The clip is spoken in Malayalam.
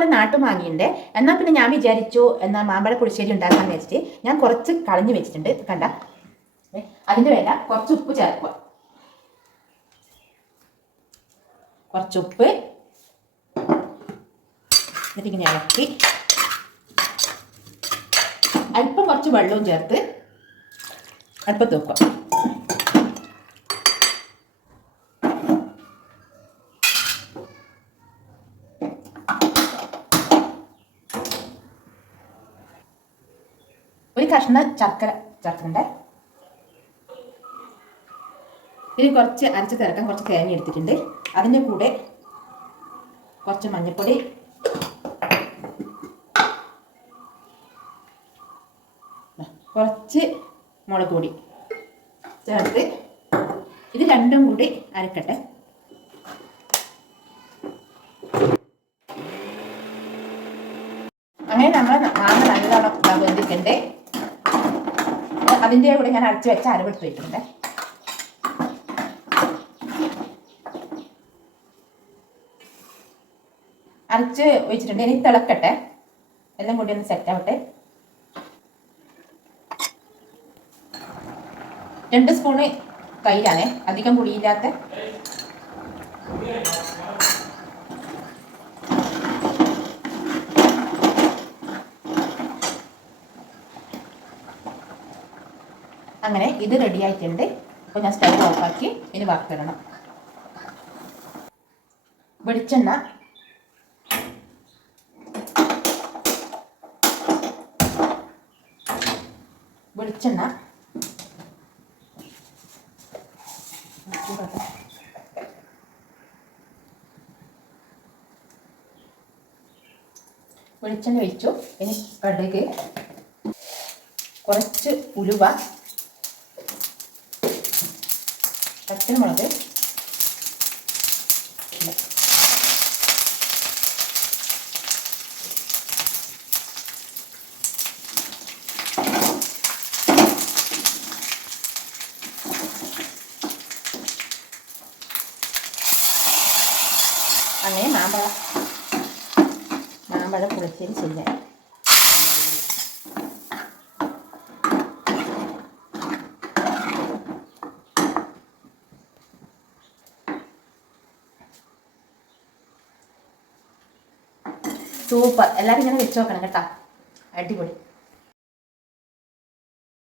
ഇതേപോലെ നാട്ടുമാങ്ങിയുണ്ട്. എന്നാൽ പിന്നെ ഞാൻ വിചാരിച്ചു എന്നാൽ മാമ്പഴ പുളിശ്ശേരി ഉണ്ടാക്കാമെന്ന് വെച്ചിട്ട് ഞാൻ കുറച്ച് കളഞ്ഞു വെച്ചിട്ടുണ്ട്. കണ്ട, അതിൻ്റെ മേലെ കുറച്ച് ഉപ്പ് ചേർക്കുക. കുറച്ച് ഉപ്പ് എന്നിട്ടിങ്ങനെ ഇളക്കി അല്പം കുറച്ച് വെള്ളവും ചേർത്ത് അടുപ്പത്ത് വെക്കുക. ഒരു കഷ്ണം ശർക്കര ചേർക്കണ്ടേ. ഇതിൽ കുറച്ച് അരച്ച് ചേർക്കാൻ കുറച്ച് തേങ്ങ എടുത്തിട്ടുണ്ട്. അതിൻ്റെ കൂടെ കുറച്ച് മഞ്ഞൾപ്പൊടി, കുറച്ച് മുളക് പൊടി ചേർത്ത് ഇത് രണ്ടും കൂടി അരക്കട്ടെ. അങ്ങനെ നമ്മൾ മാങ്ങ നല്ലോണം വെന്തിട്ടുണ്ട്. അതിൻ്റെ കൂടെ ഞാൻ അരച്ച് വെച്ച അരവെടുത്ത് വെച്ചിട്ടുണ്ട്. അരച്ച് വെച്ചിട്ടുണ്ട്. ഇനി തിളക്കട്ടെ, എല്ലാം കൂടി ഒന്ന് സെറ്റ് ആവട്ടെ. 2 സ്പൂണ് തൈരാണ്, അധികം പുളിയില്ലാത്ത. അങ്ങനെ ഇത് റെഡി ആയിട്ടുണ്ട്. അപ്പോൾ ഞാൻ സ്റ്റവ് ഓഫാക്കി ഇനി വറുത്തിടണം. വെളിച്ചെണ്ണ, വെളിച്ചെണ്ണ വെളിച്ചെണ്ണ ഒഴിച്ചു. ഇനി കടുക്, കുറച്ച് ഉലുവ, പച്ചമുളക്, അങ്ങനെ മാമ്പഴ പുളിശ്ശേരി ചെയ്യാൻ. സൂപ്പർ. എല്ലാവരും ഇങ്ങനെ വെച്ച് നോക്കണം കേട്ടോ, അടിപൊളി.